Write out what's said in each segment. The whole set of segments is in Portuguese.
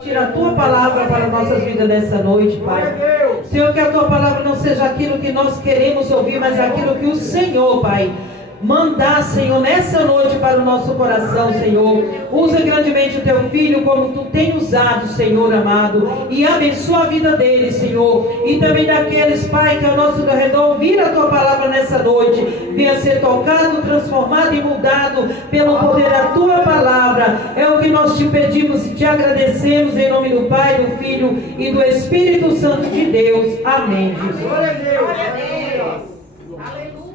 Tira a tua palavra para nossas vidas nessa noite, Pai. Senhor, que a tua palavra não seja aquilo que nós queremos ouvir, mas aquilo que o Senhor, Pai, mandar, Senhor, nessa noite para o nosso coração, Senhor. Usa grandemente o teu filho como tu tem usado, Senhor amado, e abençoa a vida dele, Senhor, e também daqueles, Pai, que ao nosso redor ouvir a tua palavra nessa noite, venha ser tocado, transformado e mudado pelo poder da tua palavra. É o que nós te pedimos e te agradecemos em nome do Pai, do Filho e do Espírito Santo de Deus. Amém, Jesus. Glória a Deus. Glória a Deus.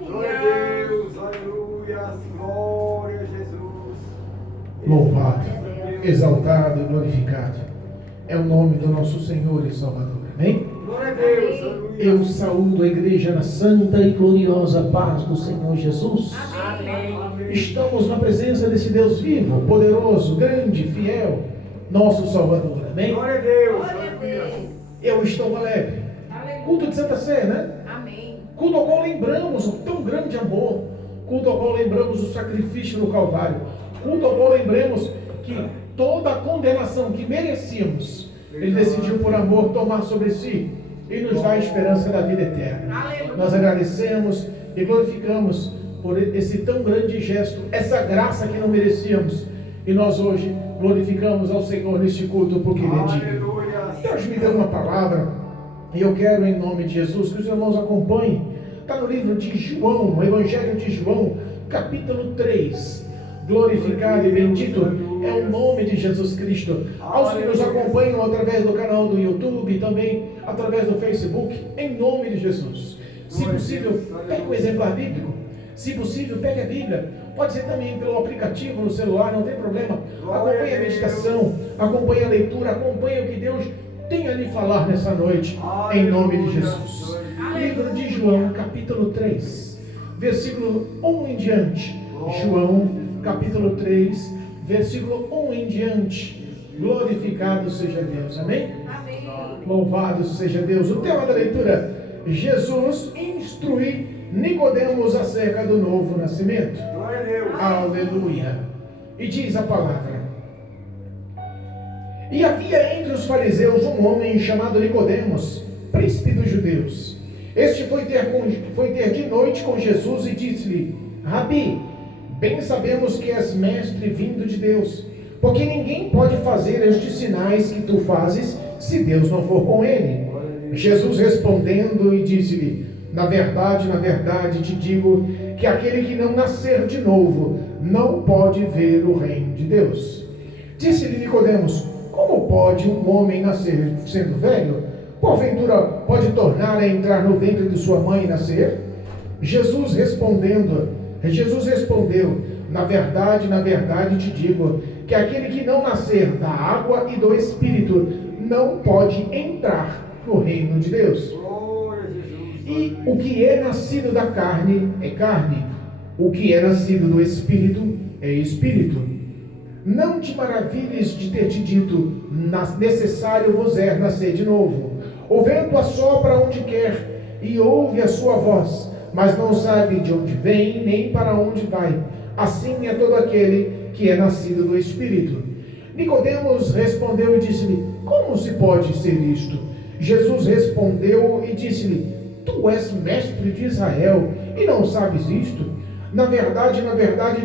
Glória a Deus. Aleluia. Glória a Jesus. Louvado, exaltado e glorificado é o nome do nosso Senhor e Salvador. Amém? Glória a Deus. Aleluia. Eu saúdo a igreja na santa e gloriosa paz do Senhor Jesus. Amém. Estamos na presença desse Deus vivo, poderoso, grande, fiel, nosso Salvador. Amém? Glória a Deus. Glória a Aleluia. Deus. Eu estou alegre. Culto de Santa Sé, né? Amém. Culto ao qual lembramos o tão grande amor. Culto ao qual lembramos o sacrifício no Calvário. Culto ao qual lembramos que toda a condenação que merecíamos, Ele decidiu por amor tomar sobre si e nos dá a esperança da vida eterna. Aleluia. Nós agradecemos e glorificamos por esse tão grande gesto, essa graça que não merecíamos. E nós hoje glorificamos ao Senhor neste culto porque Ele é digno. Aleluia. Deus me deu uma palavra e eu quero, em nome de Jesus, que os irmãos acompanhem. Está no livro de João, o Evangelho de João, capítulo 3. Glorificado e bendito é o nome de Jesus Cristo. Aos que nos acompanham através do canal do YouTube e também através do Facebook, em nome de Jesus. Se possível, pegue um exemplar bíblico. Se possível, pegue a Bíblia. Pode ser também pelo aplicativo no celular, não tem problema. Acompanhe a meditação, acompanhe a leitura, acompanhe o que Deus tem a lhe falar nessa noite, em nome de Jesus. Livro de João, capítulo 3, versículo 1 em diante. João, capítulo 3, versículo 1 em diante. Glorificado seja Deus, amém? Amém. Louvado seja Deus. O tema da leitura: Jesus instrui Nicodemos acerca do novo nascimento. Glória a Deus. Aleluia. E diz a palavra: E havia entre os fariseus um homem chamado Nicodemos, príncipe dos judeus. Este foi ter de noite com Jesus e disse-lhe: Rabi, bem sabemos que és mestre vindo de Deus, porque ninguém pode fazer estes sinais que tu fazes se Deus não for com ele. Jesus respondendo e disse-lhe: na verdade te digo que aquele que não nascer de novo não pode ver o reino de Deus. Disse-lhe Nicodemos: como pode um homem nascer sendo velho? Porventura pode tornar a entrar no ventre de sua mãe e nascer? Jesus respondeu: na verdade te digo que aquele que não nascer da água e do Espírito não pode entrar no reino de Deus. Glória a Jesus. E o que é nascido da carne é carne, o que é nascido do Espírito é Espírito. Não te maravilhes de ter te dito: necessário vos é nascer de novo. O vento assopra onde quer e ouve a sua voz, mas não sabe de onde vem nem para onde vai. Assim é todo aquele que é nascido do Espírito. Nicodemos respondeu e disse-lhe: como se pode ser isto? Jesus respondeu e disse-lhe: tu és mestre de Israel e não sabes isto? Na verdade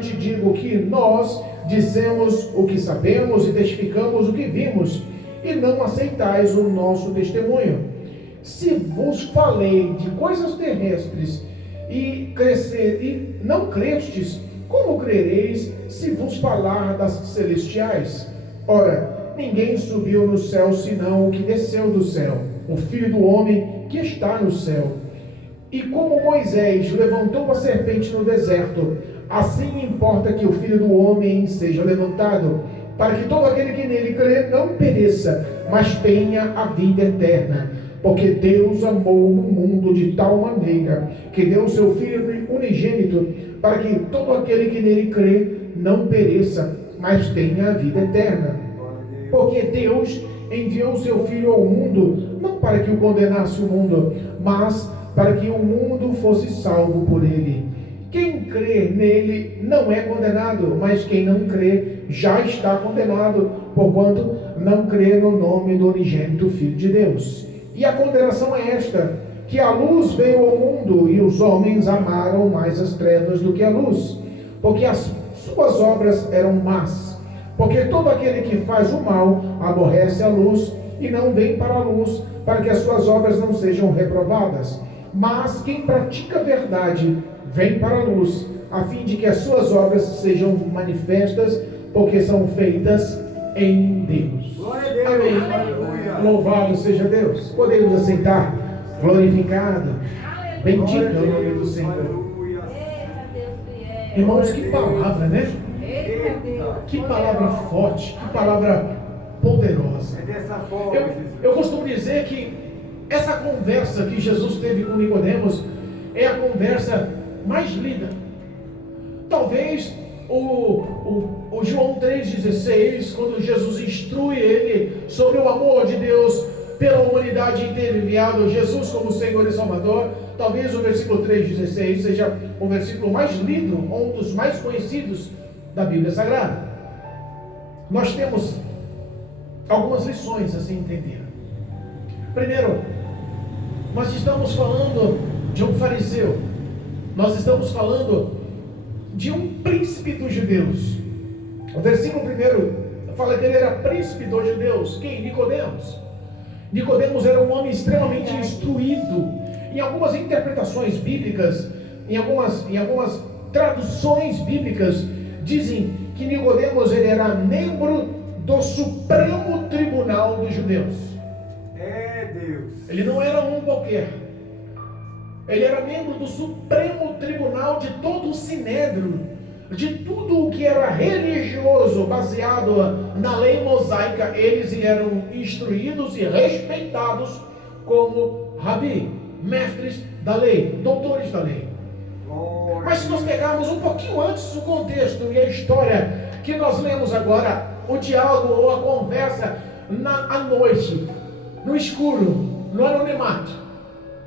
te digo que nós dizemos o que sabemos e testificamos o que vimos, e não aceitais o nosso testemunho. Se vos falei de coisas terrestres e não crestes, como crereis se vos falar das celestiais? Ora, ninguém subiu no céu senão o que desceu do céu, o Filho do Homem que está no céu. E como Moisés levantou a serpente no deserto, assim importa que o Filho do Homem seja levantado, para que todo aquele que nele crê não pereça, mas tenha a vida eterna. Porque Deus amou o mundo de tal maneira que deu o seu Filho unigênito, para que todo aquele que nele crê não pereça, mas tenha a vida eterna. Porque Deus enviou o seu Filho ao mundo, não para que o condenasse o mundo, mas para que o mundo fosse salvo por ele. Quem crê nele não é condenado, mas quem não crê já está condenado, porquanto não crê no nome do unigênito Filho de Deus. E a condenação é esta, que a luz veio ao mundo e os homens amaram mais as trevas do que a luz, porque as suas obras eram más. Porque todo aquele que faz o mal aborrece a luz e não vem para a luz, para que as suas obras não sejam reprovadas. Mas quem pratica a verdade vem para a luz, a fim de que as suas obras sejam manifestas, porque são feitas em Deus. Glória a Deus. Amém. Aleluia. Louvado seja Deus. Podemos aceitar. Glorificado. Bendito é o nome do Senhor. Aleluia. Irmãos, que palavra, né? Que palavra forte, que palavra poderosa. É dessa forma, Eu Jesus. costumo dizer que essa conversa que Jesus teve com Nicodemos é a conversa mais lida. Talvez o João 3,16, quando Jesus instrui ele sobre o amor de Deus pela humanidade e ter enviado Jesus como Senhor e Salvador, talvez o versículo 3,16 seja o versículo mais lido, um dos mais conhecidos da Bíblia Sagrada. Nós temos algumas lições a se entender. Primeiro, nós estamos falando de um fariseu. Nós estamos falando de um príncipe dos judeus. O versículo primeiro fala que ele era príncipe dos judeus. Quem? Nicodemos. Nicodemos era um homem extremamente instruído. Em algumas interpretações bíblicas, em algumas traduções bíblicas, dizem que Nicodemos ele era membro do Supremo Tribunal dos Judeus. É Deus. Ele não era um qualquer. Ele era membro do Supremo Tribunal de todo o Sinédrio, de tudo o que era religioso, baseado na lei mosaica. Eles eram instruídos e respeitados como rabi, mestres da lei, doutores da lei. Glória. Mas se nós pegarmos um pouquinho antes o contexto e a história que nós lemos agora, o diálogo ou a conversa à noite, no escuro, no anonimato,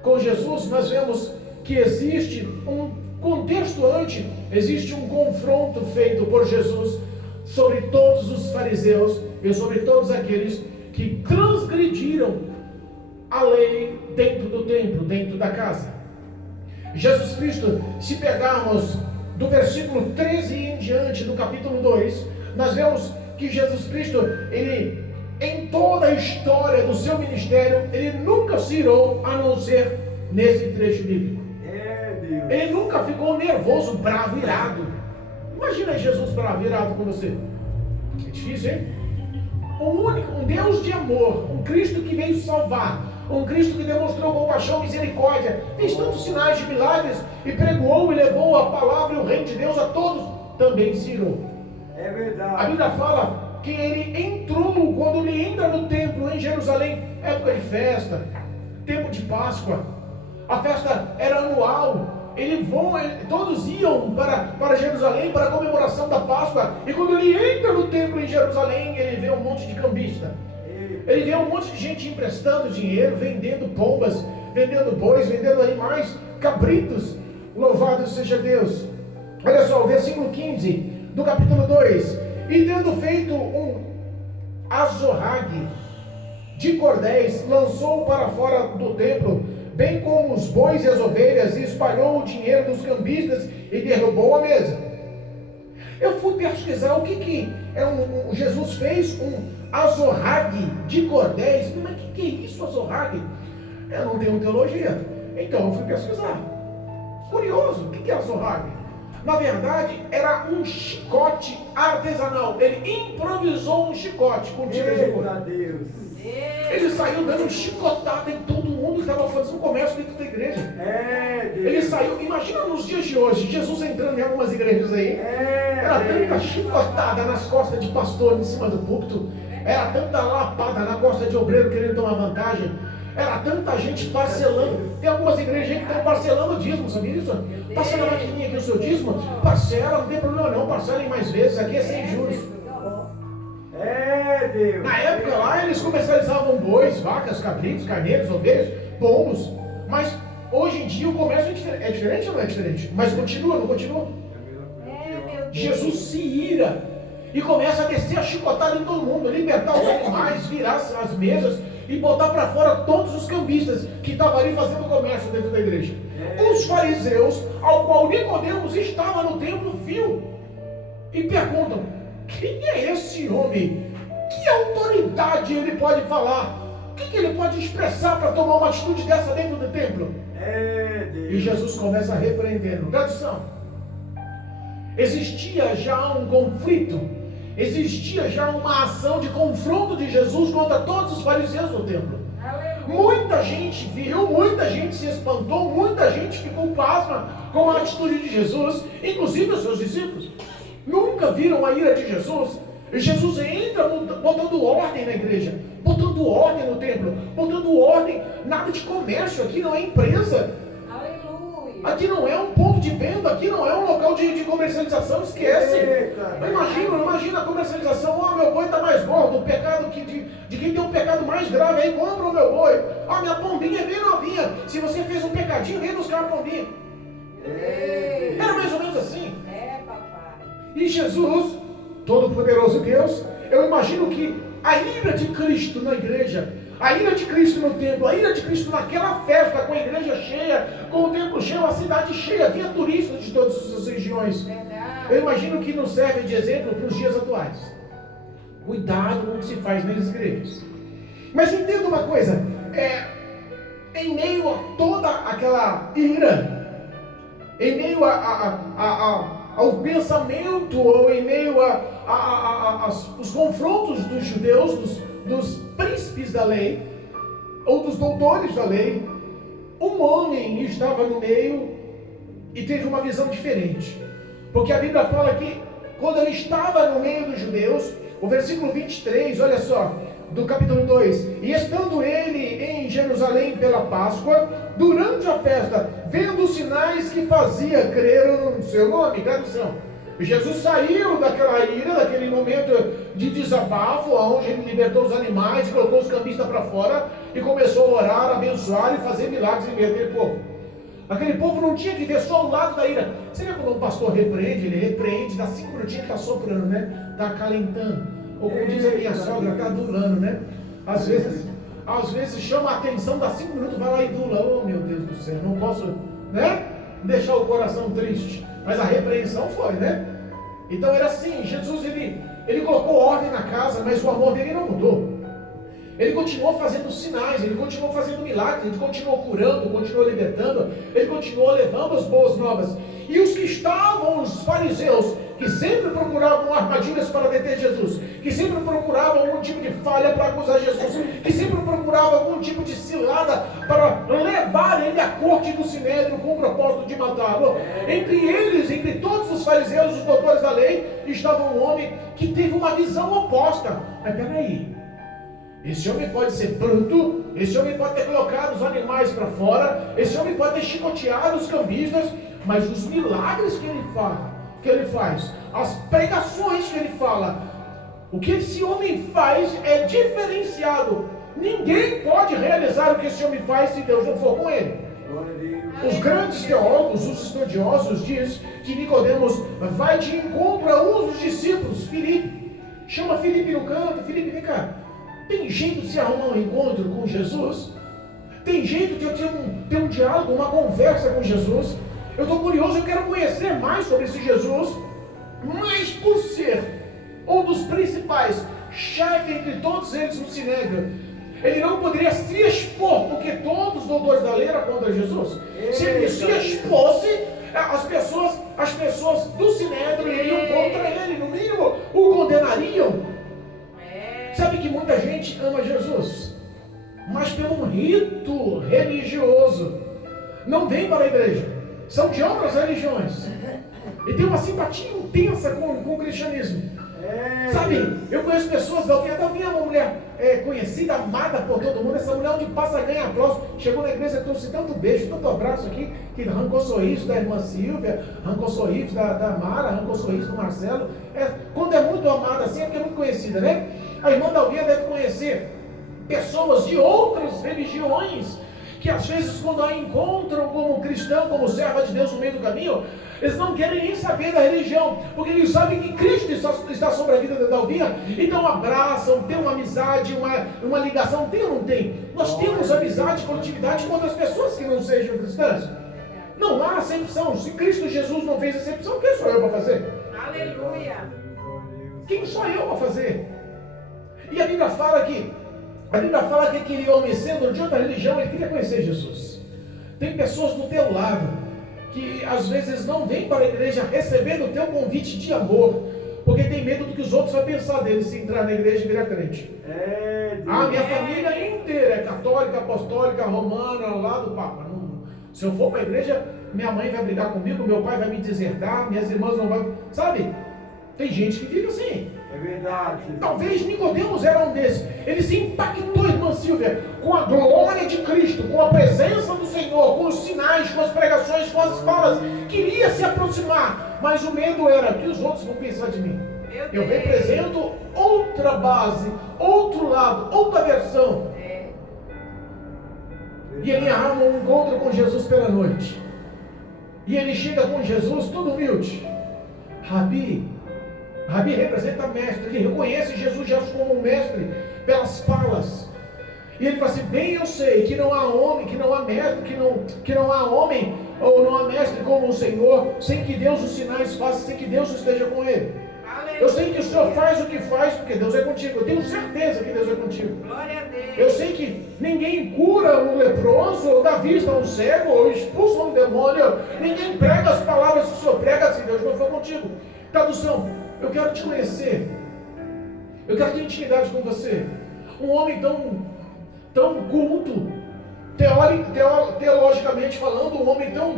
com Jesus, nós vemos que existe um contexto antes, existe um confronto feito por Jesus sobre todos os fariseus e sobre todos aqueles que transgrediram a lei dentro do templo, dentro da casa. Jesus Cristo, se pegarmos do versículo 13 em diante do capítulo 2, nós vemos que Jesus Cristo, ele, em toda a história do seu ministério, ele nunca se irou a não ser nesse trecho bíblico. É Deus. Ele nunca ficou nervoso, bravo, irado. Imagina Jesus bravo, irado com você. É difícil, hein? Um Deus de amor, um Cristo que veio salvar, um Cristo que demonstrou compaixão, misericórdia, fez tantos sinais de milagres e pregou e levou a palavra e o reino de Deus a todos, também se irou. É A verdade. Bíblia fala que ele entrou, quando ele entra no templo em Jerusalém, época de festa, tempo de Páscoa, a festa era anual, todos iam para Jerusalém para a comemoração da Páscoa, e quando ele entra no templo em Jerusalém, ele vê um monte de cambista, ele vê um monte de gente emprestando dinheiro, vendendo pombas, vendendo bois, vendendo animais, cabritos. Louvado seja Deus. Olha só, o versículo 15 do capítulo 2: e tendo feito um azorrague de cordéis, lançou para fora do templo, bem como os bois e as ovelhas, e espalhou o dinheiro dos cambistas e derrubou a mesa. Eu fui pesquisar o que Jesus fez um azorrague de cordéis. Mas o que é isso, azorrague? Eu não tenho teologia, então eu fui pesquisar. Curioso, o que é azorrague? Na verdade, era um chicote artesanal. Ele improvisou um chicote com tiras de couro. Eita Deus. Ele saiu dando chicotada em todo mundo que estava fazendo comércio dentro da igreja. É Deus. Ele saiu, imagina nos dias de hoje, Jesus entrando em algumas igrejas aí. Era tanta chicotada nas costas de pastor em cima do púlpito. Era tanta lapada na costa de obreiro querendo tomar vantagem. Era tanta gente parcelando. Tem algumas igrejas que estão parcelando o dízimo, sabia disso? Parcela maquininha aqui o seu dízimo. Parcela, não tem problema não. Parcela em mais vezes, aqui é sem juros. É Deus. Na época lá eles comercializavam bois, vacas, cabritos, carneiros, ovelhas, pombos. Mas hoje em dia o comércio é diferente ou não é diferente? Mas continua, não continua? Jesus se ira. e começa a descer a chicotada em todo mundo, libertar os animais, virar as mesas e botar para fora todos os cambistas que estavam ali fazendo comércio dentro da igreja. Os fariseus, ao qual Nicodemos estava no templo, viu e perguntam: quem é esse homem? Que autoridade ele pode falar? O que ele pode expressar para tomar uma atitude dessa dentro do templo? E Jesus começa repreendendo. Tradução: existia já um conflito, existia já uma ação de confronto de Jesus contra todos os fariseus no templo. Muita gente viu, muita gente se espantou, muita gente ficou pasma com a atitude de Jesus, inclusive os seus discípulos. Nunca viram a ira de Jesus. E Jesus entra botando ordem na igreja, botando ordem no templo, botando ordem. Nada de comércio, aqui não é empresa. Aqui não é um ponto de venda, aqui não é um local de comercialização, esquece. Imagina a comercialização. Oh, meu boi está mais gordo, o pecado de quem tem um pecado mais grave, aí compra o meu boi. Ah, minha pombinha é bem novinha, se você fez um pecadinho, vem buscar a pombinha. Era mais ou menos assim. E Jesus, Todo-Poderoso Deus, eu imagino que a ira de Cristo na igreja, a ira de Cristo no templo, a ira de Cristo naquela festa, com a igreja cheia, com o templo cheio, a cidade cheia, vinha turistas de todas as regiões. Eu imagino que nos serve de exemplo para os dias atuais. Cuidado com o que se faz nas igrejas. Mas entenda uma coisa, em meio a toda aquela ira, em meio ao pensamento, ou em meio aos confrontos dos judeus, dos príncipes da lei, ou dos doutores da lei, um homem estava no meio e teve uma visão diferente. Porque a Bíblia fala que quando ele estava no meio dos judeus, o versículo 23, olha só, do capítulo 2: e estando ele em Jerusalém pela Páscoa, durante a festa, vendo os sinais que fazia, creram no seu nome. Tradução: Jesus saiu daquela ira, daquele momento de desabafo, onde ele libertou os animais, colocou os cambistas para fora e começou a orar, abençoar e fazer milagres em meio àquele povo. Aquele povo não tinha que ver só o lado da ira. Você vê quando um pastor repreende, ele repreende, dá 5 minutinhos que está soprando, né? Está acalentando. Ou como diz a minha sogra, está adulando, né? Às vezes chama a atenção, dá 5 minutos, vai lá e dula. Oh, meu Deus do céu, não posso, né? Deixar o coração triste. Mas a repreensão foi, né? Então era assim, Jesus ele colocou ordem na casa, mas o amor dele não mudou. Ele continuou fazendo sinais, ele continuou fazendo milagres, ele continuou curando, continuou libertando, ele continuou levando as boas novas. E os que estavam, os fariseus, que sempre procuravam armadilhas para deter Jesus, que sempre procuravam algum tipo de falha para acusar Jesus, que sempre procuravam algum tipo de cilada para levar ele à corte do Sinédrio com o propósito de matá-lo. Entre eles, entre todos os fariseus, os doutores da lei, estava um homem que teve uma visão oposta. Mas peraí, esse homem pode ser bruto, esse homem pode ter colocado os animais para fora, esse homem pode ter chicoteado os cambistas, mas os milagres que ele faz, as pregações que ele fala, o que esse homem faz é diferenciado. Ninguém pode realizar o que esse homem faz se Deus não for com ele. Os grandes teólogos, os estudiosos, dizem que Nicodemos vai de encontro a um dos discípulos, Filipe. Chama Filipe no canto: Filipe, vem cá, tem jeito de se arrumar um encontro com Jesus? Tem jeito de eu ter um diálogo, uma conversa com Jesus? Eu estou curioso, eu quero conhecer mais sobre esse Jesus. Mas por ser um dos principais chefes entre todos eles no Sinédrio, ele não poderia se expor, porque todos os doutores da lei eram contra Jesus. Se ele se expôsse, as pessoas do Sinédrio iriam contra ele, no mínimo o condenariam. Sabe que muita gente ama Jesus, mas pelo rito religioso, não vem para a igreja, são de outras religiões, e tem uma simpatia intensa com o cristianismo. Sabe, eu conheço pessoas, Dalvinha é uma mulher conhecida, amada por todo mundo. Essa mulher onde passa ganha aplauso. Chegou na igreja, trouxe tanto beijo, tanto abraço aqui, que arrancou sorriso da irmã Silvia, arrancou sorriso da Mara, arrancou sorriso do Marcelo. Quando é muito amada assim, é porque é muito conhecida, né? A irmã Dalvinha deve conhecer pessoas de outras religiões que às vezes quando a encontram como cristão, como serva de Deus no meio do caminho, eles não querem nem saber da religião, porque eles sabem que Cristo está sobre a vida da Dalvinha, então abraçam, tem uma amizade, uma ligação, tem ou não tem? Nós temos amizade, coletividade com outras pessoas que não sejam cristãs. Não há acepção. Se Cristo Jesus não fez acepção, quem sou eu para fazer? Aleluia. Quem sou eu para fazer? E a Bíblia fala que aquele homem, sendo de outra religião, ele queria conhecer Jesus. Tem pessoas do teu lado que às vezes não vêm para a igreja recebendo o teu convite de amor, porque tem medo do que os outros vão pensar dele se entrar na igreja e virar crente. A minha família inteira é católica, apostólica, romana, lá do Papa. Não, se eu for para a igreja, minha mãe vai brigar comigo, meu pai vai me deserdar, minhas irmãs não vão... Sabe? Tem gente que fica assim. É verdade. Talvez Nicodemos era um desses. Ele se impactou, irmã Silvia, com a glória de Cristo, com a presença do Senhor, com os sinais, com as pregações, com as falas. Queria se aproximar, mas o medo era que os outros vão pensar de mim. Eu represento outra base, outro lado, outra versão. E ele arma um encontro com Jesus pela noite. E ele chega com Jesus todo humilde. Rabi representa mestre, ele reconhece Jesus como mestre pelas falas. E ele fala assim: bem eu sei que não há homem, que não há mestre, que não há homem ou não há mestre como o Senhor, sem que Deus os sinais faça, sem que Deus esteja com ele. Eu sei que o Senhor faz o que faz, porque Deus é contigo. Eu tenho certeza que Deus é contigo. Glória a Deus. Eu sei que ninguém cura um leproso, ou dá vista a um cego, ou expulsa um demônio. Ninguém prega as palavras que o Senhor prega se Deus não for contigo. Tradução: eu quero te conhecer. Eu quero ter intimidade com você. Um homem tão culto, teologicamente falando, um homem tão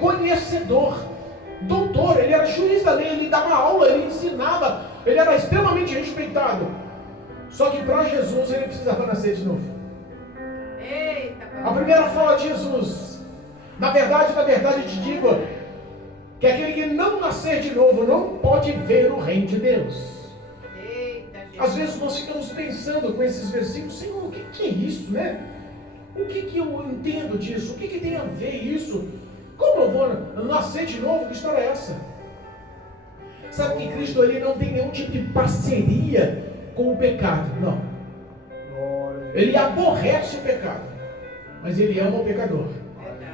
conhecedor, doutor, ele era juiz da lei, ele dava aula, ele ensinava, ele era extremamente respeitado. Só que para Jesus ele precisava nascer de novo. Eita, A primeira fala de Jesus: na verdade eu te digo que aquele que não nascer de novo não pode ver o reino de Deus. eita, Jesus. Às vezes nós ficamos pensando com esses versículos: Senhor, o que é isso, né? O que eu entendo disso? O que tem a ver isso? Como eu vou nascer de novo? Que história é essa? Sabe que Cristo ali não tem nenhum tipo de parceria com o pecado, não. Ele aborrece o pecado, mas ele ama o pecador.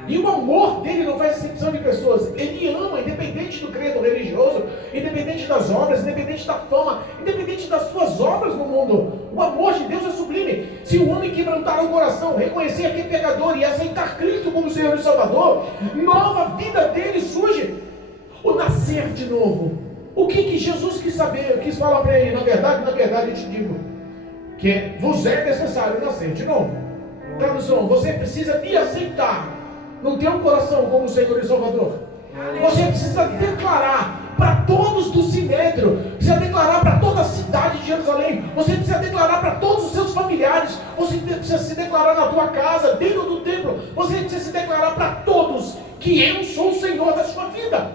E o amor dele não faz acepção de pessoas. Ele ama, independente do credo religioso, independente das obras, independente da fama, independente das suas obras no mundo. O amor de Deus é sublime. Se o homem quebrantar o coração, reconhecer que é pecador e aceitar Cristo como Senhor e Salvador, nova vida dele surge. O nascer de novo. O que Jesus quis saber, quis falar para ele? Na verdade eu te digo que vos é necessário nascer de novo. Tradução: você precisa me aceitar no teu coração como Senhor e Salvador. Você precisa declarar para todos do Sinédrio, precisa declarar para toda a cidade de Jerusalém, você precisa declarar para todos os seus familiares, você precisa se declarar na tua casa, dentro do templo, você precisa se declarar para todos que eu sou o Senhor da sua vida.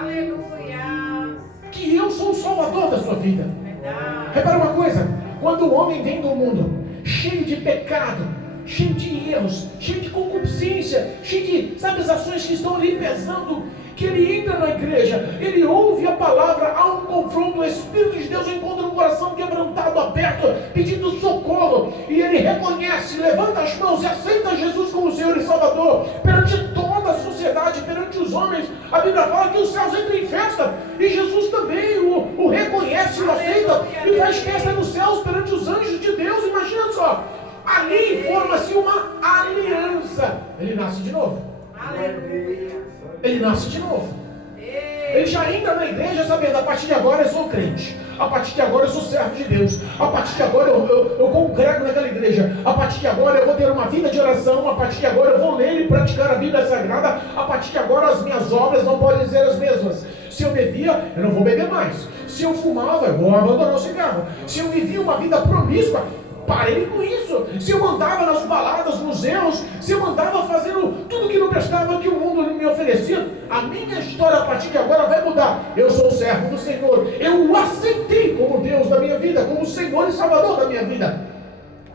Aleluia. Que eu sou o Salvador da sua vida. Verdade. Repara uma coisa: quando o homem vem do mundo cheio de pecado, cheio de erros, cheio de concupiscência, cheio de, sabe, as ações que estão ali pesando, que ele entra na igreja, ele ouve a palavra, há um confronto, o Espírito de Deus encontra um coração quebrantado, aberto, pedindo socorro, e ele reconhece, levanta as mãos e aceita Jesus como Senhor e Salvador, perante toda a sociedade, perante os homens. A Bíblia fala que os céus entram em festa, e Jesus também o reconhece, o aceita, e faz festa nos céus perante os anjos de Deus. Imagina só, ali forma-se uma aliança. Ele nasce de novo. Aleluia. Ele nasce de novo. Ele já entra na igreja sabendo: a partir de agora eu sou crente, a partir de agora eu sou servo de Deus, a partir de agora eu congrego naquela igreja, a partir de agora eu vou ter uma vida de oração, a partir de agora eu vou ler e praticar a Bíblia Sagrada, a partir de agora as minhas obras não podem ser as mesmas. Se eu bebia, eu não vou beber mais. Se eu fumava, eu vou abandonar o cigarro. Se eu vivia uma vida promíscua, parei com isso. Se eu andava nas baladas, nos erros, se eu andava fazendo tudo que não prestava, que o mundo me oferecia, a minha história a partir de agora vai mudar. Eu sou o servo do Senhor. Eu o aceitei como Deus da minha vida, como Senhor e Salvador da minha vida.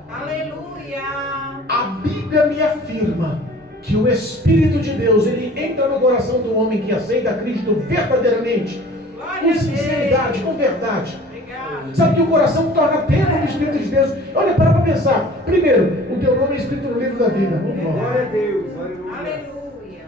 Aleluia. A Bíblia Bíblia me afirma que o Espírito de Deus, ele entra no coração do homem que aceita Cristo verdadeiramente, com sinceridade, com verdade. Obrigado. Sabe que o coração torna pleno no Espírito de Deus. Olha, para pensar. Primeiro, o teu nome é escrito no livro da vida. Glória a Deus. Aleluia. Aleluia.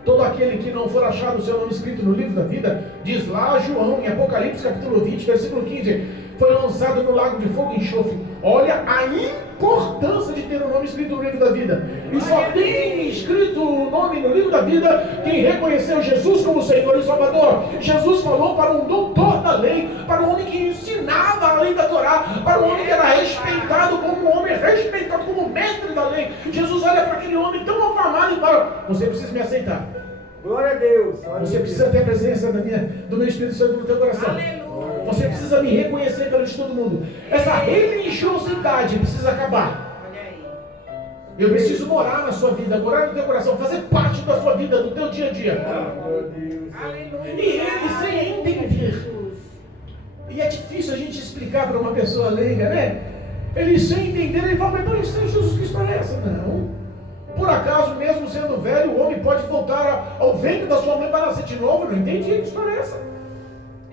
Todo aquele que não for achado o seu nome escrito no livro da vida, diz lá João, em Apocalipse capítulo 20, versículo 15, foi lançado no lago de fogo e enxofre. Olha a importância de ter o nome escrito no livro da vida. E só tem escrito o nome no livro da vida quem reconheceu Jesus como Senhor e Salvador. Jesus falou para um doutor da lei, para um homem que ensinava a lei da Torá, para um homem que era respeitado como um homem, respeitado como mestre da lei. Jesus olha para aquele homem tão afamado e fala: você precisa me aceitar. Glória a Deus. Você precisa ter a presença do meu Espírito Santo no teu coração. Aleluia. Você precisa me reconhecer perante todo mundo. Essa religiosidade precisa acabar. Olha aí. Eu preciso morar na sua vida, morar no teu coração, fazer parte da sua vida, do teu dia a dia. Glória a Deus. Aleluia. E ele sem entender. E é difícil a gente explicar para uma pessoa leiga, né? Ele sem entender, ele fala: mas não sei Jesus Cristo é essa. Não. Por acaso, mesmo sendo velho, o homem pode voltar ao ventre da sua mãe para nascer de novo? Não entendi que história é essa.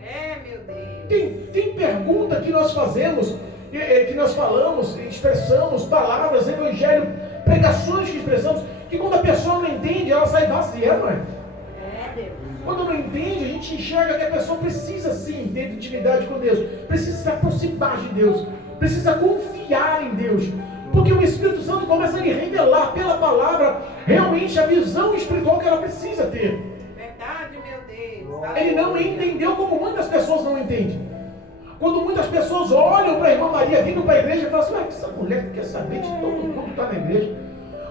É, meu Deus. Tem pergunta que nós fazemos, que nós falamos, expressamos, palavras, evangelho, pregações que expressamos, que quando a pessoa não entende, ela sai vazia, não é? É, Deus. Quando não entende, a gente enxerga que a pessoa precisa sim ter intimidade com Deus, precisa se aproximar de Deus, precisa confiar em Deus, porque o Espírito Santo começa a lhe revelar pela palavra realmente a visão espiritual que ela precisa ter. Verdade, meu Deus. Ele não entendeu como muitas pessoas não entendem. Quando muitas pessoas olham para a irmã Maria vindo para a igreja e falam assim: essa mulher quer saber de todo mundo que está na igreja.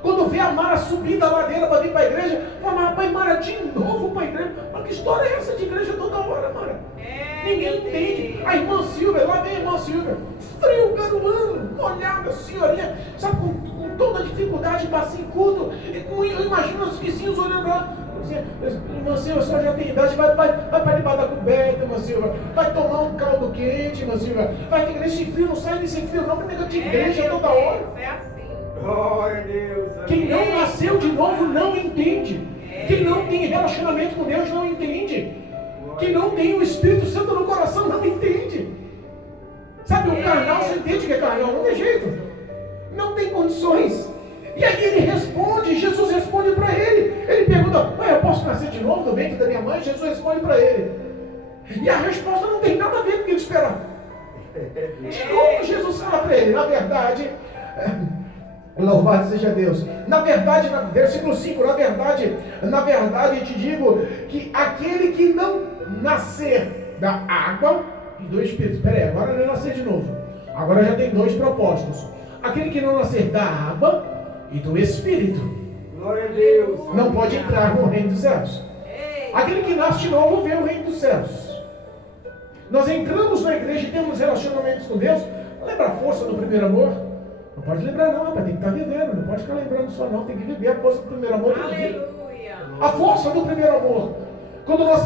Quando vê a Mara subir da ladeira para vir para a igreja, fala: rapaz, Mara, de novo para a igreja. Mas que história é essa de igreja toda hora, Mara? Ninguém entende. A irmã Silvia, lá vem a irmã Silvia, frio, garoando, molhada, senhorinha, sabe, com toda a dificuldade, passa em culto. Eu imagino os vizinhos olhando lá: irmã Silvia, a senhora já tem idade, vai para debaixo da coberta, irmã Silvia, vai tomar um caldo quente, irmã Silvia, vai ficar nesse frio, não sai desse frio, não, porque de igreja toda hora. É assim. Glória a Deus. Quem não nasceu de novo não entende. Quem não tem relacionamento com Deus não entende. Quem não tem o Espírito Santo no coração não entende. Sabe, o carnal, você entende que é carnal? Não tem jeito. Não tem condições. E aí ele responde, Jesus responde para ele. Ele pergunta: eu posso nascer de novo do ventre da minha mãe? Jesus responde para ele. E a resposta não tem nada a ver com o que ele esperava. De novo Jesus fala para ele: na verdade, louvado seja Deus. Na verdade, versículo 5, na verdade eu te digo que aquele que não nascer da água e do Espírito. Espera aí, agora não é nascer de novo. Agora já tem dois propósitos. Aquele que não nascer da água e do Espírito, Glória a Deus. não pode entrar no reino dos céus. Aquele que nasce de novo vê o reino dos céus. Nós entramos na igreja e temos relacionamentos com Deus. Lembra a força do primeiro amor? Não pode lembrar não, rapaz, tem que estar vivendo. Não pode ficar lembrando só não, tem que viver a força do primeiro amor. Aleluia. A força do primeiro amor. Quando nós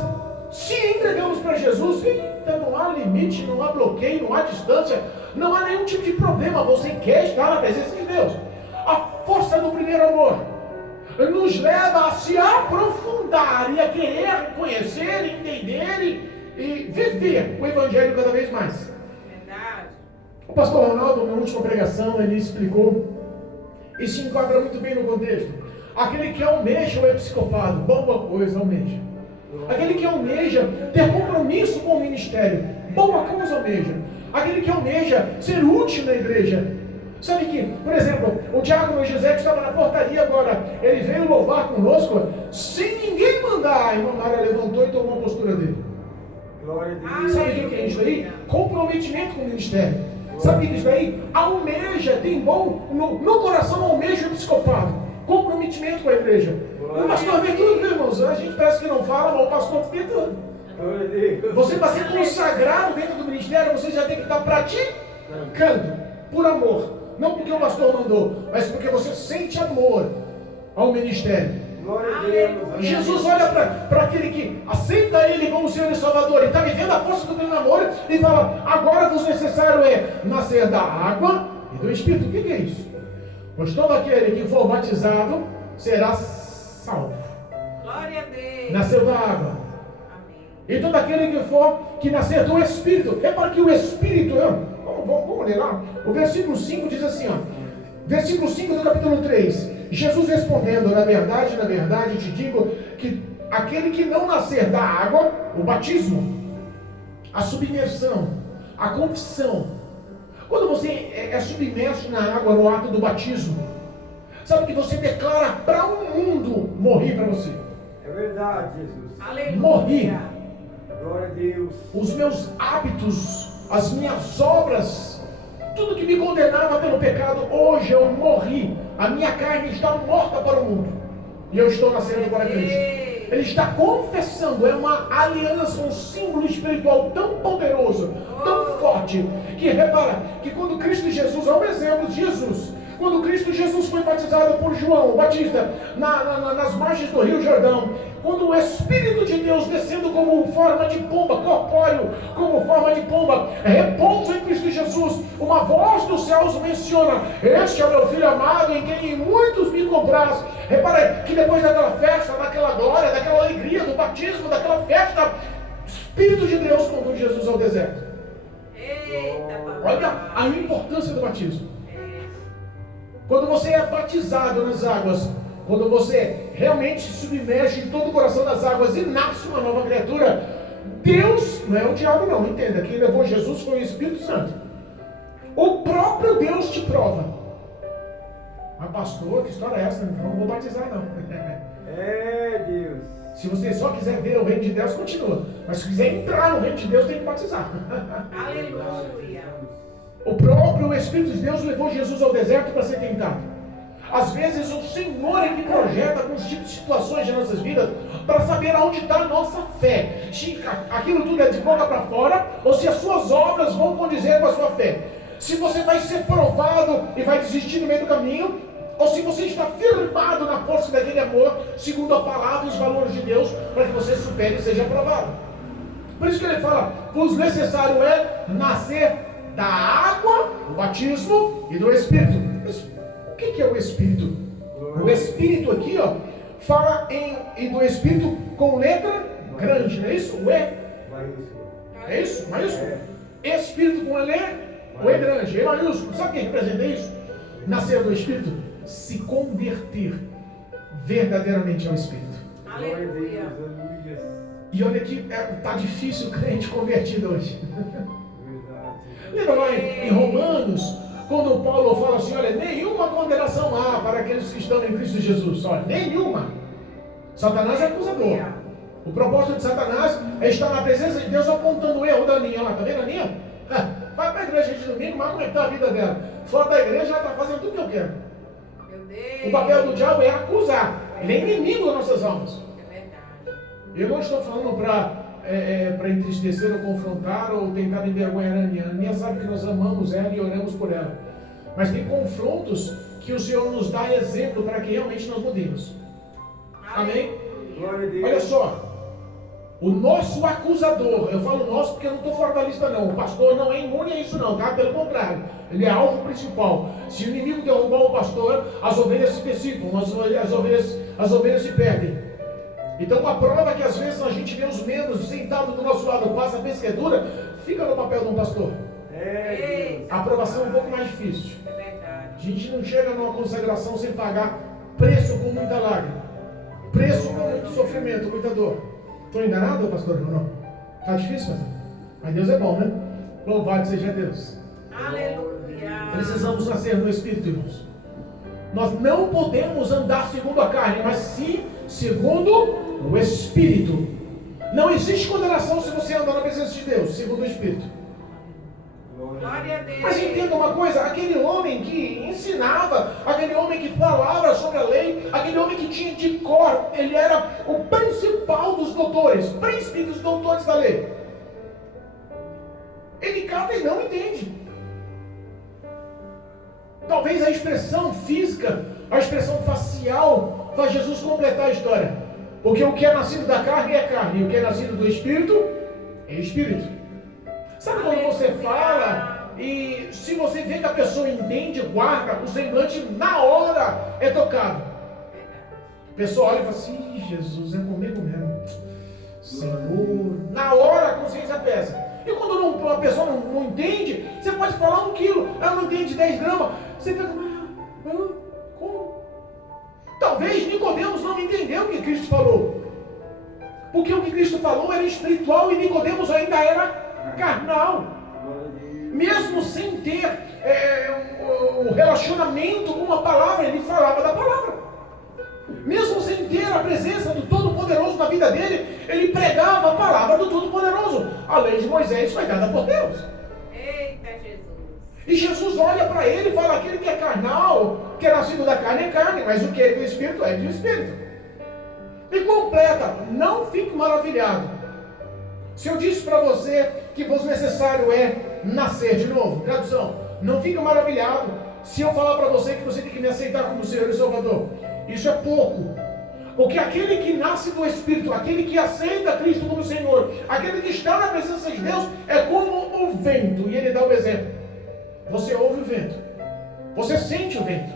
se entregamos para Jesus, então não há limite, não há bloqueio, não há distância, não há nenhum tipo de problema. Você quer estar na presença de Deus. A força do primeiro amor nos leva a se aprofundar e a querer conhecer, entender e viver o Evangelho cada vez mais. Verdade. O pastor Ronaldo, na última pregação, ele explicou e se enquadra muito bem no contexto. Aquele que almeja o episcopado, boa coisa almeja. Aquele que almeja ter compromisso com o ministério, boa coisa almeja. Aquele que almeja ser útil na igreja. Sabe que, por exemplo, o diácono José que estava na portaria agora, ele veio louvar conosco, sem ninguém mandar. A irmã Mara levantou e tomou a postura dele. Glória a Deus. Sabe o que é isso aí? Comprometimento com o ministério. Sabe o que é isso aí? Almeja, tem bom, no coração almeja o episcopado. Comprometimento com a igreja. O pastor vê tudo, viu, irmãos? A gente parece que não fala, mas o pastor vê tudo. Glória a Deus. Você para ser consagrado dentro do ministério, você já tem que estar praticando por amor. Não porque o pastor mandou, mas porque você sente amor ao ministério. Glória a Deus. Jesus olha para aquele que aceita Ele como Senhor e Salvador e está vivendo a força do meu amor e fala: agora vos necessário é nascer da água e do Espírito. O que é isso? Pois todo aquele que for batizado será salvo. Glória a Deus. Nasceu da água. Amém. E todo aquele que nascer do Espírito. Repara que o Espírito, vamos ler lá. O versículo 5 diz assim, ó. Versículo 5 do capítulo 3. Jesus respondendo, na verdade, te digo que aquele que não nascer da água, o batismo, a submersão, a confissão. Quando você é submerso na água no ato do batismo, sabe que você declara para o mundo: morri para você. É verdade, Jesus. Aleluia. Morri. Glória a Deus. Os meus hábitos, as minhas obras, tudo que me condenava pelo pecado, hoje eu morri. A minha carne está morta para o mundo. E eu estou nascendo para Cristo. Ele está confessando, é uma aliança, um símbolo espiritual tão poderoso, tão forte, que repara, que quando Cristo Jesus, é um exemplo de Jesus, quando Cristo Jesus foi batizado por João o Batista, nas margens do Rio Jordão, quando o Espírito de Deus descendo como forma de pomba, corpóreo, como forma de pomba, repousa em Cristo Jesus, uma voz dos céus menciona: este é o meu filho amado, em quem muitos me compraz. Repara que depois daquela festa, daquela glória, daquela alegria, do batismo, daquela festa, o Espírito de Deus conduz Jesus ao deserto. Eita, Olha a importância do batismo. Quando você é batizado nas águas, quando você realmente se submerge em todo o coração das águas e nasce uma nova criatura, Deus, não é o diabo não, entenda, quem levou Jesus foi o Espírito Santo. O próprio Deus te prova. Mas pastor, que história é essa? Não vou batizar não. É Deus. Se você só quiser ver o reino de Deus, continua. Mas se quiser entrar no reino de Deus, tem que batizar. Aleluia. O próprio Espírito de Deus levou Jesus ao deserto para ser tentado. Às vezes o Senhor é que projeta alguns tipos de situações de nossas vidas para saber aonde está a nossa fé. Se aquilo tudo é de boca para fora, ou se as suas obras vão condizer com a sua fé. Se você vai ser provado e vai desistir no meio do caminho, ou se você está firmado na força daquele amor, segundo a palavra e os valores de Deus, para que você supere e seja aprovado. Por isso que ele fala: pois necessário é nascer da água, do batismo e do Espírito. Mas o que é o Espírito? O Espírito aqui, ó, fala e do Espírito com letra grande, não é isso? O E. É isso? Maiúsculo? Espírito com o E grande, E maiúsculo. Sabe o que representa isso? Nascer do Espírito? Se converter verdadeiramente ao Espírito. Aleluia. E olha que está difícil o crente convertido hoje. Lembra lá em Romanos, quando Paulo fala assim: olha, nenhuma condenação há para aqueles que estão em Cristo Jesus. Olha, nenhuma. Satanás é acusador. O propósito de Satanás é estar na presença de Deus apontando o erro da Aninha lá. Tá vendo a Aninha? Vai para a igreja de domingo, mas como é que está a vida dela? Fora da igreja ela está fazendo tudo que eu quero. Meu Deus. O papel do diabo é acusar. Ele é inimigo das nossas almas. É verdade. Eu não estou falando para entristecer ou confrontar ou tentar envergonhar a Aninha. A Aninha sabe que nós amamos ela e oramos por ela. Mas tem confrontos que o Senhor nos dá exemplo para que realmente nós mudemos. Amém? Glória a Deus. Olha só. O nosso acusador, eu falo nosso porque eu não estou fora da lista não. O pastor não é imune a isso não, tá? Pelo contrário, ele é alvo principal. Se o inimigo derrubar o pastor, as ovelhas se dissipam, as ovelhas se perdem. Então a prova que às vezes a gente vê os membros sentados do nosso lado, passa a pesquedura, fica no papel de um pastor. A aprovação é um pouco mais difícil. É verdade. A gente não chega numa consagração sem pagar preço com muita lágrima, preço com muito sofrimento, muita dor. Estou enganado, pastor? Não. Está difícil, pastor? Mas Deus é bom, né? Louvado seja Deus. Aleluia. Precisamos nascer no Espírito, irmãos. Nós não podemos andar segundo a carne, mas sim segundo o Espírito. Não existe condenação se você andar na presença de Deus, segundo o Espírito. Glória a Deus. Mas entenda uma coisa, aquele homem que ensinava, aquele homem que falava sobre a lei, aquele homem que tinha de cor, ele era o principal dos doutores, príncipe dos doutores da lei. Ele cata e não entende. Talvez a expressão física, a expressão facial, faz Jesus completar a história. Porque o que é nascido da carne é carne, e o que é nascido do Espírito é Espírito. Sabe quando você fala e se você vê que a pessoa entende, guarda, o semblante na hora é tocado. A pessoa olha e fala assim: Ih, Jesus, é comigo mesmo. Senhor, na hora a consciência pesa. E quando a pessoa não entende, você pode falar 1 quilo, ela não entende 10 gramas, você fica, como? Talvez Nicodemos não entendeu o que Cristo falou, porque o que Cristo falou era espiritual e Nicodemos ainda era carnal. Mesmo sem ter o relacionamento com a palavra, ele falava da palavra. Mesmo sem ter a presença do Todo-Poderoso na vida dele, ele pregava a palavra do Todo-Poderoso. A lei de Moisés foi dada por Deus. Eita, Jesus. E Jesus olha para ele e fala: aquele que é carnal, que é nascido da carne é carne, mas o que é do Espírito é do Espírito. E completa: não fique maravilhado se eu disse para você que vos necessário é nascer de novo. Tradução: não fique maravilhado se eu falar para você que você tem que me aceitar como Senhor e Salvador. Isso é pouco, porque aquele que nasce do Espírito, aquele que aceita Cristo como Senhor, aquele que está na presença de Deus, é como o vento. E ele dá o exemplo: você ouve o vento, você sente o vento,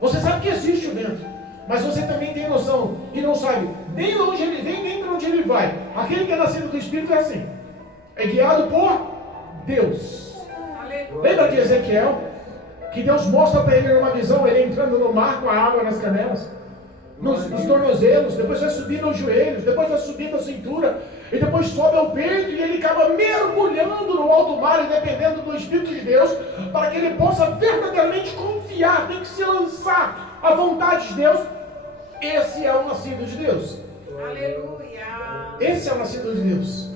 você sabe que existe o vento, mas você também tem noção e não sabe nem de onde ele vem, nem para onde ele vai. Aquele que é nascido do Espírito é assim, é guiado por Deus. Aleluia. Lembra de Ezequiel? Que Deus mostra para ele numa visão, ele entrando no mar com a água nas canelas, nos tornozelos, depois vai subindo aos joelhos, depois vai subindo a cintura, e depois sobe ao peito, e ele acaba mergulhando no alto mar, e dependendo do Espírito de Deus, para que ele possa verdadeiramente confiar, tem que se lançar à vontade de Deus. Esse é o nascido de Deus. Aleluia. Esse é o nascido de Deus.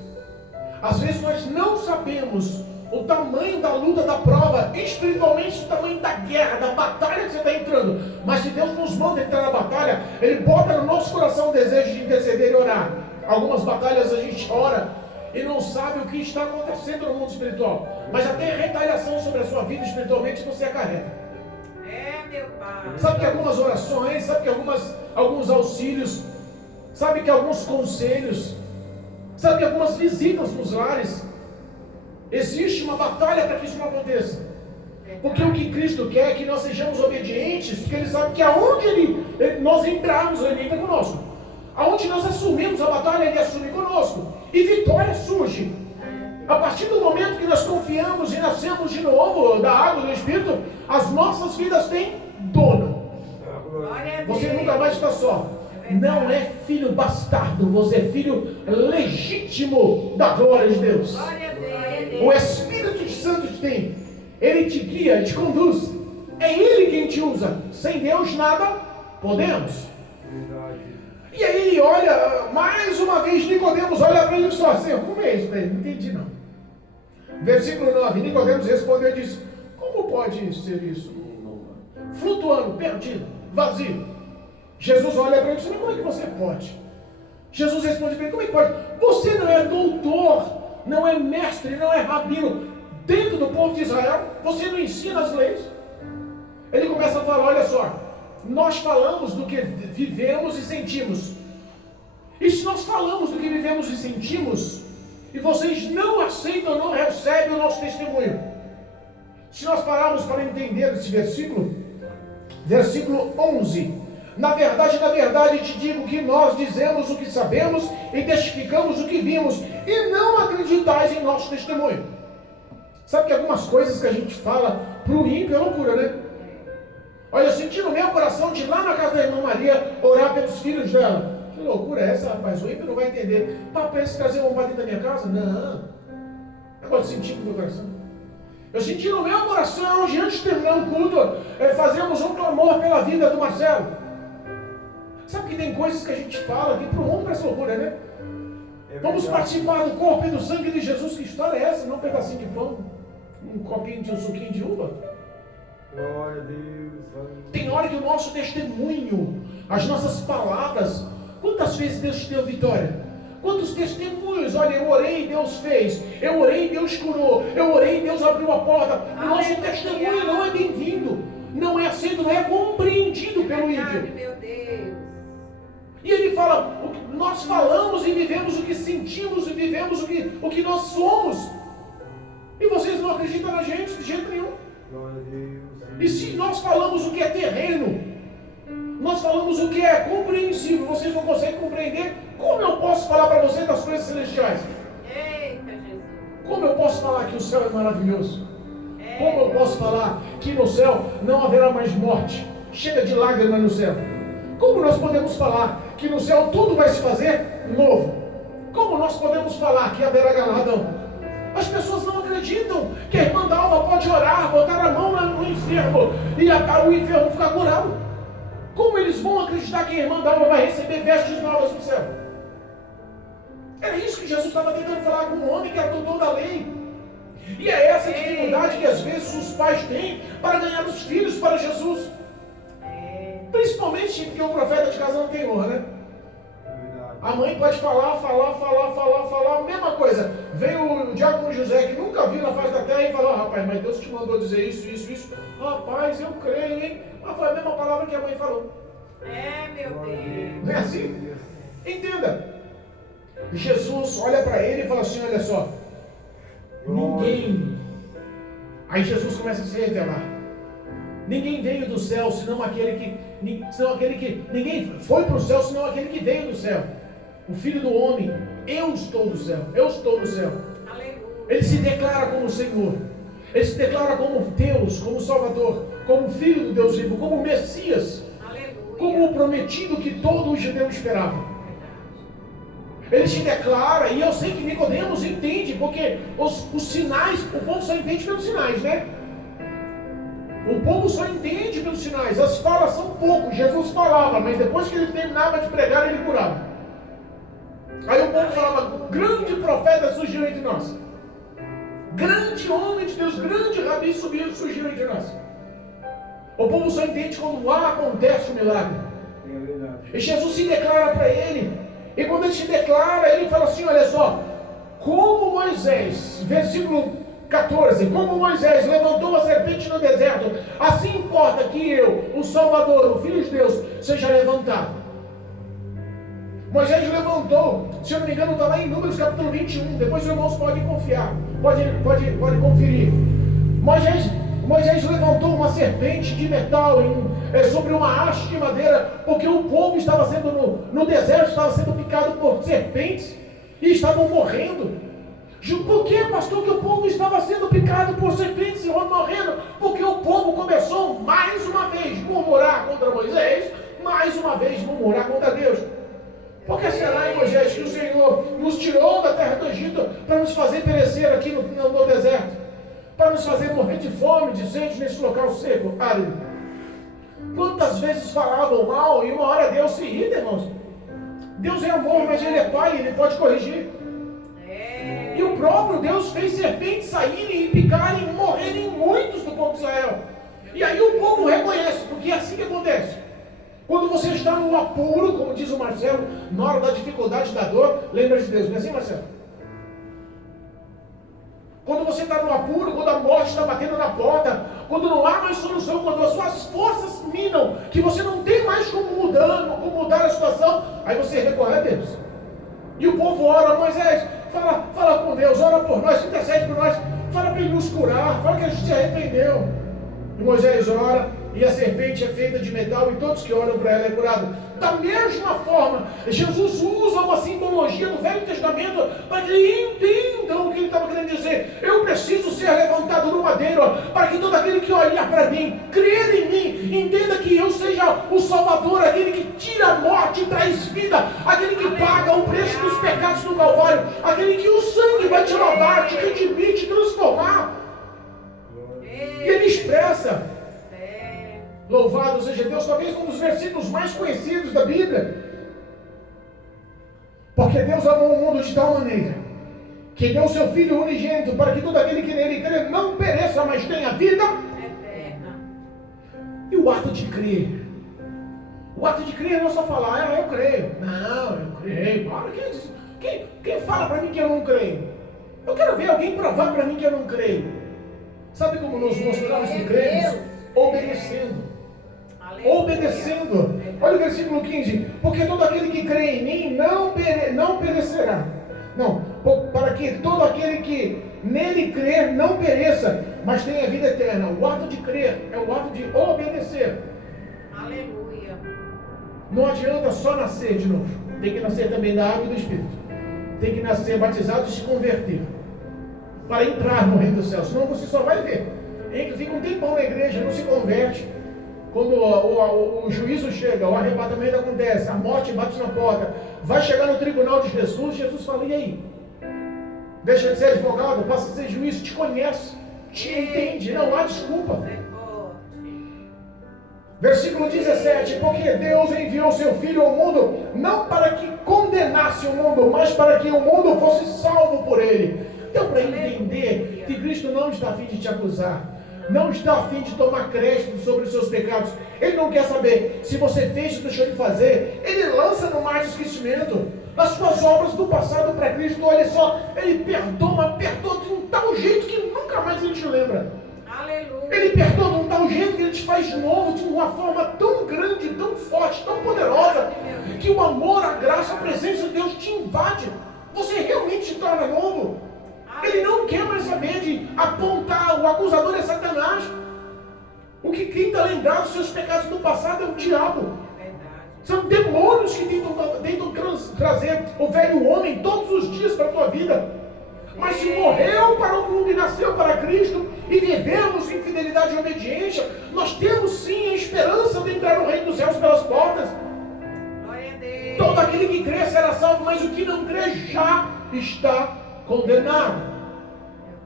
Às vezes nós não sabemos o tamanho da luta, da prova, espiritualmente o tamanho da guerra, da batalha que você está entrando. Mas se Deus nos manda entrar na batalha, Ele bota no nosso coração o desejo de interceder e orar. Algumas batalhas a gente ora e não sabe o que está acontecendo no mundo espiritual, mas até retaliação sobre a sua vida espiritualmente você acarreta. É, meu Pai. Sabe que algumas orações, sabe que alguns auxílios, sabe que alguns conselhos, sabe que algumas visitas nos lares, existe uma batalha para que isso não aconteça. Porque o que Cristo quer é que nós sejamos obedientes, porque Ele sabe que aonde nós entrarmos, Ele entra conosco. Aonde nós assumimos a batalha, Ele assume conosco. E vitória surge. A partir do momento que nós confiamos e nascemos de novo da água do Espírito, as nossas vidas têm dono. Glória a Deus. Você nunca mais está só. Não é filho bastardo, você é filho legítimo da glória de Deus. Glória a Deus. O Espírito Santo te tem, Ele te guia, te conduz. É Ele quem te usa. Sem Deus nada podemos. E aí ele olha, mais uma vez Nicodemos olha para ele e diz assim: como é isso? Não entendi não. Versículo 9, Nicodemos respondeu e disse: como pode ser isso? Flutuando, perdido, vazio. Jesus olha para ele e diz: como é que você pode? Jesus responde para ele: como é que pode? Você não é doutor, não é mestre, não é rabino dentro do povo de Israel? Você não ensina as leis? Ele começa a falar: olha só, nós falamos do que vivemos e sentimos. E se nós falamos do que vivemos e sentimos, e vocês não aceitam, não recebem o nosso testemunho. Se nós pararmos para entender esse versículo, versículo 11: na verdade te digo que nós dizemos o que sabemos e testificamos o que vimos, e não acreditais em nosso testemunho. Sabe que algumas coisas que a gente fala para o ímpio é loucura, né? Olha, eu senti no meu coração de ir lá na casa da irmã Maria orar pelos filhos dela. Que loucura é essa, rapaz? O ímpio não vai entender. Papai, pensa trazer uma para dentro da minha casa? Não. Negócio de sentir no meu coração. Eu senti no meu coração, antes de terminar o culto, fazemos um clamor pela vida do Marcelo. Sabe que tem coisas que a gente fala que para o mundo parece loucura, né? Vamos participar do corpo e do sangue de Jesus. Que história é essa? Não um pedacinho de pão, um copinho de um suquinho de uva. Glória a Deus. Tem hora que o nosso testemunho, as nossas palavras, quantas vezes Deus te deu vitória? Quantos testemunhos? Olha, eu orei e Deus fez, eu orei e Deus curou, eu orei e Deus abriu a porta. O nosso testemunho não é bem-vindo, não é aceito, não é compreendido pelo ímpio. Meu Deus. E ele fala: nós falamos e vivemos o que sentimos e vivemos o que nós somos. E vocês não acreditam na gente de jeito nenhum. Glória a Deus. E se nós falamos o que é terreno, nós falamos o que é compreensível, vocês não conseguem compreender, como eu posso falar para vocês das coisas celestiais? Eita, Jesus. Como eu posso falar que o céu é maravilhoso? Como eu posso falar que no céu não haverá mais morte? Chega de lágrima no céu. Como nós podemos falar que no céu tudo vai se fazer novo? Como nós podemos falar que haverá galardão? As pessoas não acreditam que a irmã Dalva pode orar, botar a mão no enfermo e o enfermo ficar curado. Como eles vão acreditar que a irmã Dalva vai receber vestes novas no céu? Era isso que Jesus estava tentando falar com um homem que era doutor da lei. E é essa dificuldade que às vezes os pais têm para ganhar os filhos para Jesus. Principalmente porque o profeta de casa não tem honra, né? A mãe pode falar, mesma coisa. Vem o diácono José, que nunca viu na face da terra, e fala: rapaz, mas Deus te mandou dizer isso. Rapaz, eu creio, hein? Mas foi a mesma palavra que a mãe falou. Meu Deus. Não é assim? Entenda. Jesus olha para ele e fala assim: olha só, ninguém. Aí Jesus começa a se revelar. Ninguém veio do céu, senão aquele que ninguém foi para o céu, senão aquele que veio do céu. O Filho do Homem. Eu estou do céu. Eu estou do céu. Aleluia. Ele se declara como Senhor. Ele se declara como Deus, como Salvador, como Filho do Deus vivo, como Messias, Aleluia. como o prometido que todo o judeu esperava. Ele se declara, e eu sei que Nicodemos entende, porque os sinais, o povo só entende pelos sinais, né? O povo só entende pelos sinais. As falas são pouco. Jesus falava, mas depois que ele terminava de pregar, ele curava. Aí o povo falava: grande profeta surgiu entre nós. Grande homem de Deus, grande rabi surgiu entre nós. O povo só entende quando lá acontece o milagre. E Jesus se declara para ele. E quando ele se declara, ele fala assim: olha só, como Moisés, versículo 14, como Moisés levantou a serpente no deserto, assim importa que eu, o Salvador, o Filho de Deus, seja levantado. Moisés levantou, se eu não me engano está lá em Números capítulo 21, depois os irmãos podem confiar, pode conferir. Moisés levantou uma serpente de metal sobre uma haste de madeira, porque o povo estava sendo no deserto, estava sendo picado por serpentes e estavam morrendo. Por que, pastor, que o povo estava sendo picado por serpentes e morrendo? Porque o povo começou mais uma vez a murmurar contra Moisés, mais uma vez murmurar contra Deus. Porque será, Moisés, que o Senhor nos tirou da terra do Egito para nos fazer perecer aqui no deserto? Para nos fazer morrer de fome, de sede nesse local seco, árido? Quantas vezes falavam mal e uma hora Deus se irrita, irmãos? Deus é amor, mas Ele é Pai, Ele pode corrigir. E o próprio Deus fez serpentes saírem e picarem e morrerem muitos do povo de Israel. E aí o povo reconhece, porque é assim que acontece. Quando você está no apuro, como diz o Marcelo, na hora da dificuldade, da dor, lembra de Deus, não é assim, Marcelo? Quando você está no apuro, quando a morte está batendo na porta, quando não há mais solução, quando as suas forças minam, que você não tem mais como mudar a situação, aí você recorre a Deus. E o povo ora: Moisés, fala com Deus, ora por nós, intercede por nós, fala para Ele nos curar, fala que a gente se arrependeu. E Moisés ora, e a serpente é feita de metal, e todos que oram para ela é curado. Da mesma forma, Jesus usa uma simbologia do Velho Testamento para que entendam o que ele estava querendo dizer. Eu preciso ser levantado no madeiro, para que todo aquele que olhar para mim, crer em mim, entenda que eu seja o Salvador, aquele que tira a morte e traz vida, aquele que paga o preço dos pecados do Calvário, aquele que o sangue vai te lavar, te redimir, te transformar. E ele expressa, louvado seja Deus, talvez um dos versículos mais conhecidos da Bíblia. Porque Deus amou o mundo de tal maneira que deu o seu Filho unigênito, para que todo aquele que nele crê não pereça, mas tenha vida eterna. E o ato de crer? O ato de crer não é só falar: eu creio. Não, eu creio. Para, quem fala para mim que eu não creio? Eu quero ver alguém provar para mim que eu não creio. Sabe como nós mostramos que cremos? Obedecendo. Obedecendo. Olha o versículo 15: porque todo aquele que crê em mim não perecerá. Não, para que todo aquele que nele crer não pereça, mas tenha vida eterna. O ato de crer é o ato de obedecer. Aleluia. Não adianta só nascer de novo. Tem que nascer também da água e do Espírito. Tem que nascer batizado e se converter para entrar no reino dos céus. Senão você só vai ver. Fica um tempão na igreja, não se converte. Quando o juízo chega, o arrebatamento acontece, a morte bate na porta, vai chegar no tribunal de Jesus, Jesus fala, e aí? Deixa de ser advogado, passa a ser juiz, te conhece, te entende, não há desculpa. Versículo 17, porque Deus enviou seu Filho ao mundo, não para que condenasse o mundo, mas para que o mundo fosse salvo por ele. Deu para entender que Cristo não está a fim de te acusar. Não está a fim de tomar crédito sobre os seus pecados. Ele não quer saber se você fez ou deixou de fazer. Ele lança no mar de esquecimento as suas obras do passado para Cristo. Olha só, ele perdoa de um tal jeito que nunca mais ele te lembra. Aleluia. Ele perdoa de um tal jeito que ele te faz novo, de uma forma tão grande, tão forte, tão poderosa, que o amor, a graça, a presença de Deus te invade. Você realmente se torna novo. Ele não quer mais saber de apontar, o acusador é Satanás. Quem está lembrado dos seus pecados do passado é o diabo. São demônios que tentam trazer o velho homem todos os dias para a tua vida. Mas se morreu para o mundo e nasceu para Cristo, e vivemos em fidelidade e obediência, nós temos sim a esperança de entrar no reino dos céus pelas portas. Todo aquele que crê será salvo, mas o que não crê já está condenado.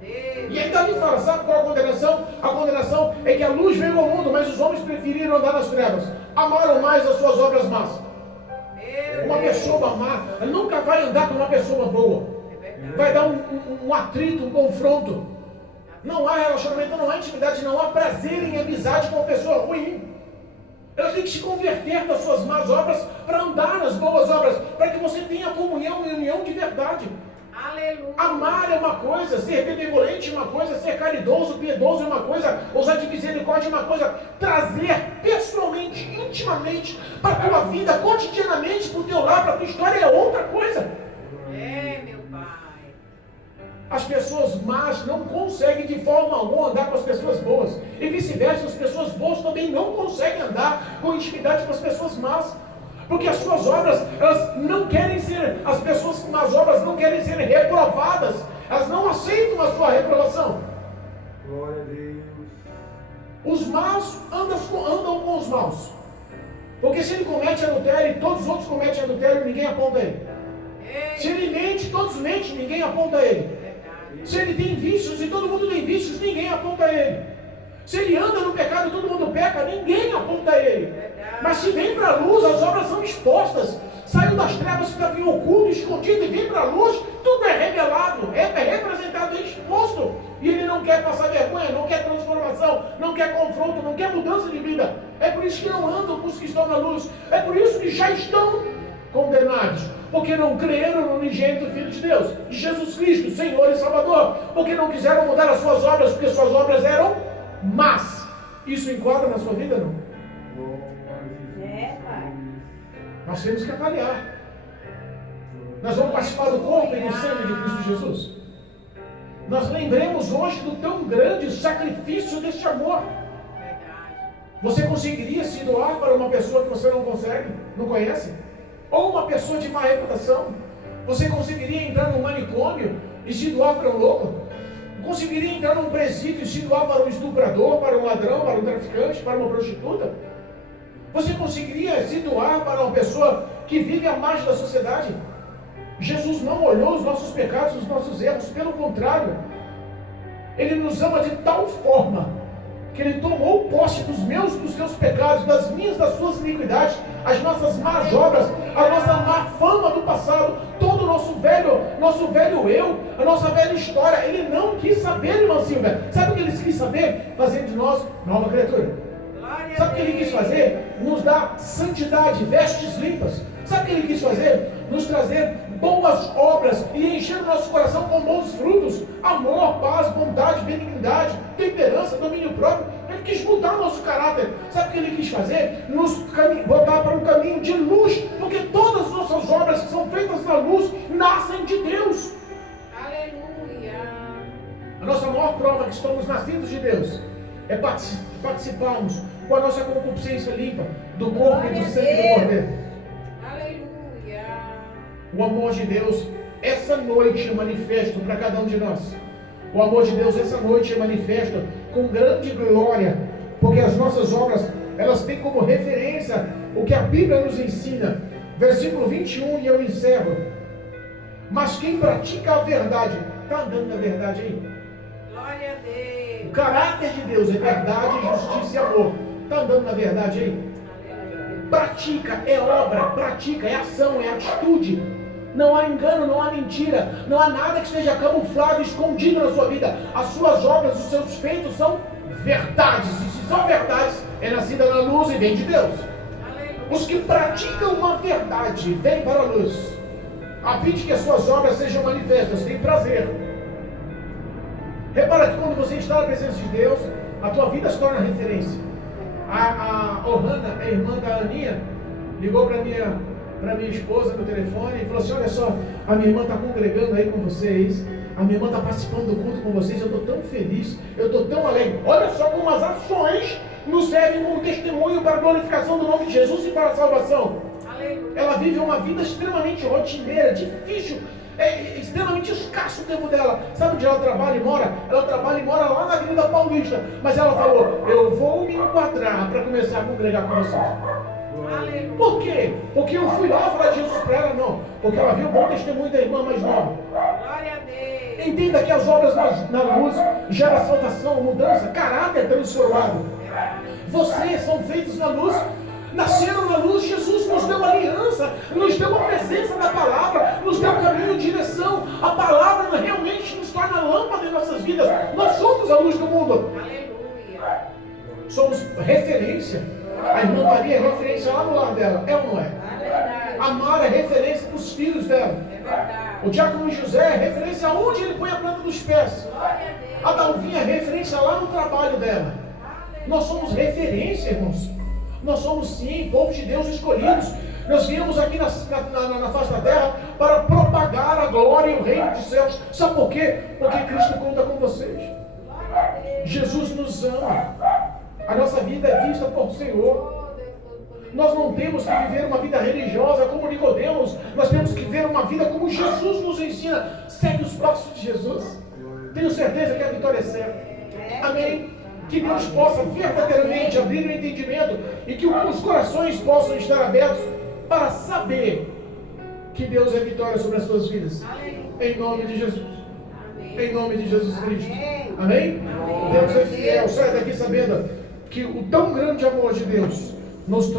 E aí Davi fala, sabe qual é a condenação? A condenação é que a luz veio ao mundo, mas os homens preferiram andar nas trevas. Amaram mais as suas obras más. Uma pessoa má nunca vai andar com uma pessoa boa. Vai dar um atrito, um confronto. Não há relacionamento, não há intimidade, não há prazer em amizade com uma pessoa ruim. Elas têm que se converter das suas más obras para andar nas boas obras, para que você tenha comunhão e união de verdade. Aleluia. Amar é uma coisa, ser benevolente é uma coisa, ser caridoso, piedoso é uma coisa, usar de misericórdia é uma coisa, trazer pessoalmente, intimamente, para a tua vida, cotidianamente, para o teu lar, para a tua história é outra coisa. Meu Pai. As pessoas más não conseguem de forma alguma andar com as pessoas boas, e vice-versa, as pessoas boas também não conseguem andar com intimidade com as pessoas más. Porque as suas obras, elas não querem ser, as pessoas com más obras não querem ser reprovadas. Elas não aceitam a sua reprovação. Glória a Deus. Os maus andam com os maus. Porque se ele comete adultério e todos os outros cometem adultério, ninguém aponta ele. Se ele mente, todos mentem, ninguém aponta ele. Se ele tem vícios e todo mundo tem vícios, ninguém aponta ele. Se ele anda no pecado, todo mundo peca, ninguém aponta ele. Mas se vem para a luz, as obras são expostas. Saiu das trevas, fica em oculto, escondido, e vem para a luz, tudo é revelado, é representado, é exposto. E ele não quer passar vergonha, não quer transformação, não quer confronto, não quer mudança de vida. É por isso que não andam com os que estão na luz. É por isso que já estão condenados. Porque não creram no unigênito Filho de Deus, de Jesus Cristo, Senhor e Salvador. Porque não quiseram mudar as suas obras, porque suas obras eram más. Isso enquadra na sua vida, não? Pai. Nós temos que avaliar. Nós vamos participar do corpo e do sangue de Cristo Jesus. Nós lembremos hoje do tão grande sacrifício deste amor. Você conseguiria se doar para uma pessoa que você não consegue, não conhece? Ou uma pessoa de má reputação? Você conseguiria entrar num manicômio e se doar para um louco? Conseguiria entrar num presídio e se doar para um estuprador, para um ladrão, para um traficante, para uma prostituta? Você conseguiria se doar para uma pessoa que vive à margem da sociedade? Jesus não olhou os nossos pecados, os nossos erros, pelo contrário. Ele nos ama de tal forma que Ele tomou posse dos meus, dos seus pecados, das minhas, das suas iniquidades, as nossas más obras, a nossa má fama do passado, todo o nosso velho eu, a nossa velha história. Ele não quis saber, irmã Silvia. Sabe o que Ele quis saber? Fazer de nós nova criatura. Sabe o que Ele quis fazer? Nos dar santidade, vestes limpas. Sabe o que Ele quis fazer? Nos trazer boas obras e encher o nosso coração com bons frutos. Amor, paz, bondade, benignidade, temperança, domínio próprio. Ele quis mudar o nosso caráter. Sabe o que Ele quis fazer? Nos botar para um caminho de luz. Porque todas as nossas obras que são feitas na luz nascem de Deus. Aleluia. nossa maior prova que somos nascidos de Deus é participarmos com a nossa concupiscência limpa do corpo e do sangue do Cordeiro. Aleluia. O amor de Deus, essa noite é manifesto para cada um de nós. O amor de Deus, essa noite é manifesto com grande glória, porque as nossas obras, elas têm como referência o que a Bíblia nos ensina. Versículo 21, e eu encerro. Mas quem pratica a verdade, está andando na verdade aí? Glória a Deus. O caráter de Deus é verdade, justiça e amor. Está andando na verdade aí? Pratica, é obra, pratica, é ação, é atitude. Não há engano, não há mentira, não há nada que esteja camuflado, escondido na sua vida. As suas obras, os seus feitos são verdades. E se são verdades, é nascida na luz e vem de Deus. Os que praticam uma verdade vêm para a luz, a fim de que as suas obras sejam manifestas. Tem prazer. Repara que quando você está na presença de Deus, a tua vida se torna referência. A Ohana, a irmã da Aninha, ligou para minha esposa no telefone e falou assim: olha só, a minha irmã está congregando aí com vocês, a minha irmã está participando do culto com vocês, eu estou tão feliz, eu estou tão alegre. Olha só como as ações nos servem como testemunho para a glorificação do nome de Jesus e para a salvação. Ela vive uma vida extremamente rotineira, difícil, extremamente escasso o tempo dela. Sabe onde ela trabalha e mora? Ela trabalha e mora lá na Avenida Paulista. Mas ela falou: eu vou me enquadrar para começar a congregar com vocês. Por quê? Porque eu fui lá falar de Jesus para ela? Não. Porque ela viu o bom testemunho da irmã mais nova. Glória a Deus. Entenda que as obras na luz geram salvação, mudança, caráter transformado. Vocês são feitos na luz, nasceram na luz. Jesus nos deu aliança, nos deu a presença da palavra, nos deu caminho, direção. A palavra realmente nos torna lâmpada em nossas vidas. Nós somos a luz do mundo. Aleluia. Somos referência. A irmã Maria é referência lá no lar dela, é ou não é? A Mara é referência para os filhos dela. É verdade. O diácono José é referência aonde ele põe a planta dos pés. A Dalvinha é referência lá no trabalho dela. Nós somos referência, irmãos. Nós somos sim, povo de Deus escolhidos. Nós viemos aqui na face da terra para propagar a glória e o reino dos céus. Sabe por quê? Porque Cristo conta com vocês. Jesus nos ama. A nossa vida é vista por Senhor. Nós não temos que viver uma vida religiosa como Nicodemos. Nós temos que viver uma vida como Jesus nos ensina. Segue os passos de Jesus. Tenho certeza que a vitória é certa. Amém? Que Deus possa verdadeiramente abrir o entendimento e que os corações possam estar abertos para saber que Deus é vitória sobre as suas vidas. Em nome de Jesus. Em nome de Jesus Cristo. Amém? Deus é fiel. Sai daqui sabendo que o tão grande amor de Deus nos